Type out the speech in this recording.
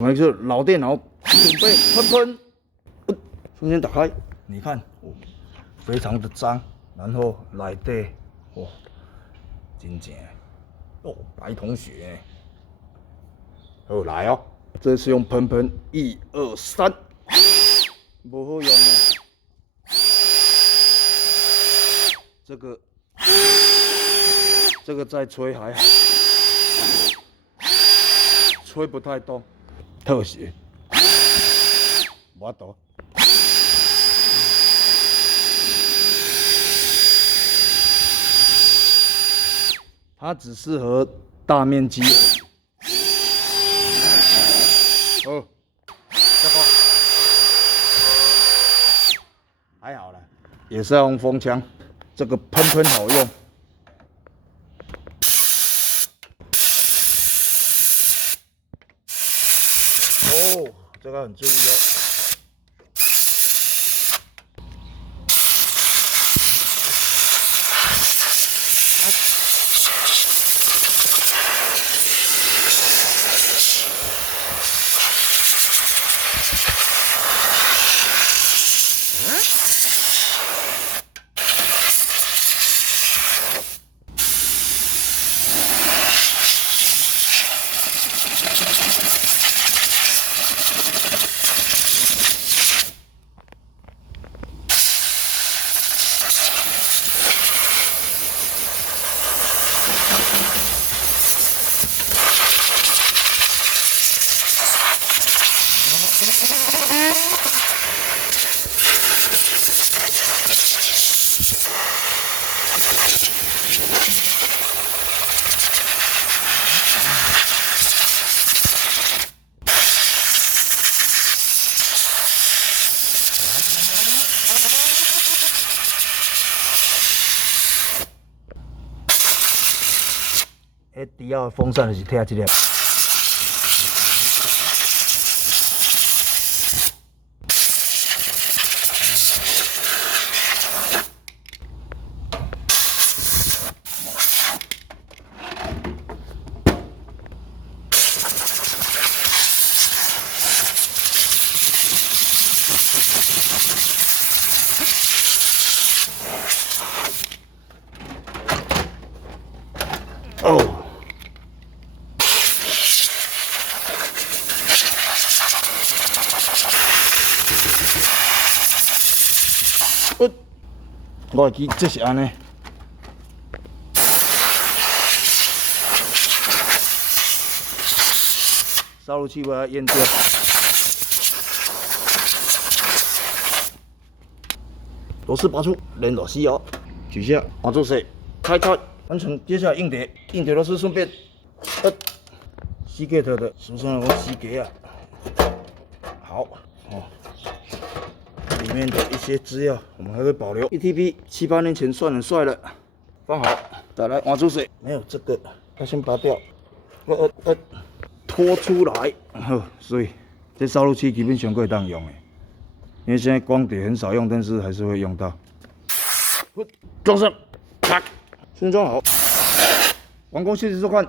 我们是老电脑，准备喷喷。瞬间打开，你看，哦，非常的脏，然后内底，哇，真正，哦，白同学，好来哦，这次用喷喷，1、2、3，不好用哦。这个再吹还好，吹不太动，特写，我懂。它只适合大面积而已。哦，这个还好啦，也是要用风枪。这个喷喷好用。哦，这个很注意哦。底下风扇就是贴这个。哦。我会记这是安尼。烧录器我要验掉。螺丝拔出，连螺丝哦，取下，按住水，开开，完成。接下来硬碟，硬碟螺丝顺便，吸给它的，俗称的吸给啊。好，哦。里面的一些资料，我们还会保留。1TB 7、8年前算很帅了，放好，再来挖出水。没有这个，要先拔掉，拖出来。好，所以这烧录器基本上可以当用的，因为现在光碟很少用，但是还是会用到。装上，啪，先装好。完工，谢谢收看。